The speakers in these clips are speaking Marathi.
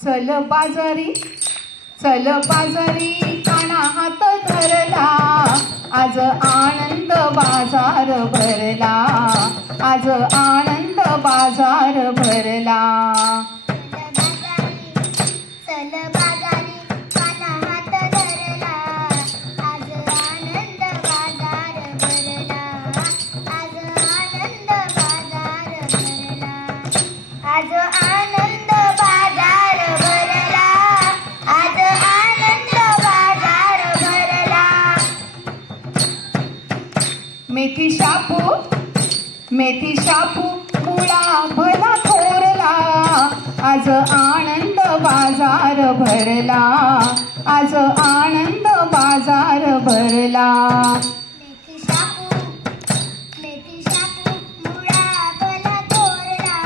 चल बाजारी काना हात धरला, आज आनंद बाजार भरला, आज आनंद बाजार भरला। चल बाजारी काना हात धरला, आज आनंद बाजार भरला, आज आनंद बाजार भरला, आज आनंद बाजार भरला, आज आनंद बाजार भरला। मेथी शापू मुळा भला थोरला, आज आनंद बाजार भरला, आज आनंद बाजार भरला। मेथी शापू मुळा भला थोरला,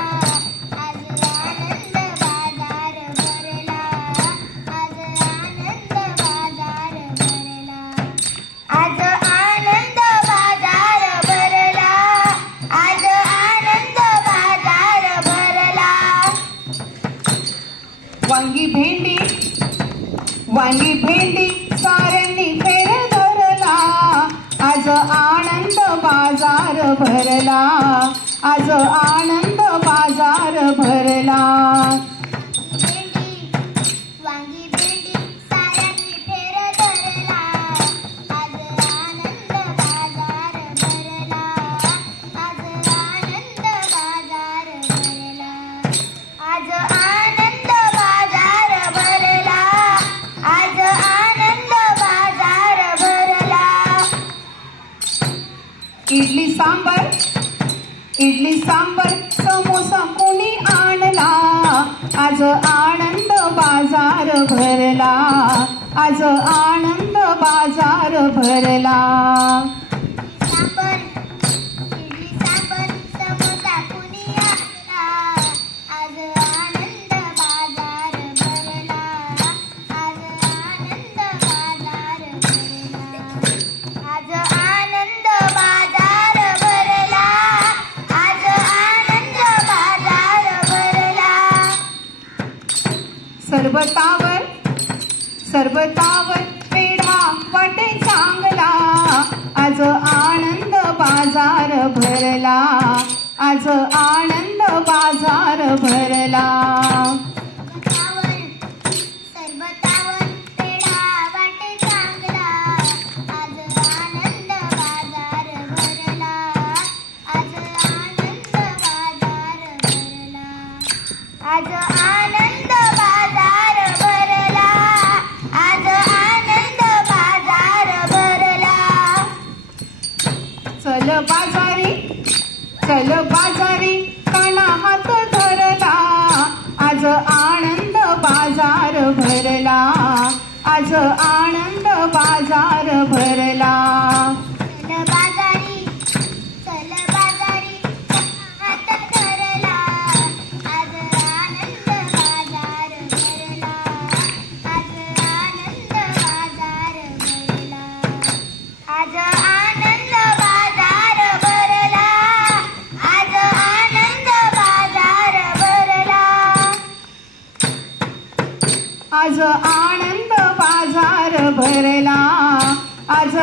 आज आनंद बाजार भरला, आज आनंद बाजार भरला, आज आनंद बाजार भरला, आज आनंद बाजार भरला। वांगी भेंडी साऱ्यांनी फेर धरला, आज आनंद बाजार भरला, आज आनंद बाजार भरला। वांगी भेंडी साऱ्यांनी फेर धरला, आज आनंद बाजार भरला, आज आनंद बाजार भरला, आज आनंद बाजार भरला, आज आनंद बाजार भरला। इडली सांबर समोसा कोणी आणला, आज आनंद बाजार भरला, आज आनंद बाजार भरला। इडली सांबर समोसा कोणी आणला, आज आनंद बाजार भरला, आज आनंद बाजार भरला, आज आनंद बाजार भरला, आज आनंद बाजार भरला। सरबतावर पेढा वाटे चांगला, आज आनंद बाजार भरला, आज आनंद बाजार भरला। सरबतावर पेढा वाटे चांगला, आज आनंद बाजार भरला, आज आनंद बाजार भरला, आज आनंद बाजार भरला, आज आनंद बाजार भरला। चल बाजारी काना हात धरला, आज आनंद बाजार भरला, आज आनंद बाजार भरला। चल बाजारी हात धरला, आज आनंद बाजार भरला, आज आनंद बाजार भरला, आज आनंद बाजार भरला, आज आनंद बाजार भरला, आज आनंद बाजार भरला, आज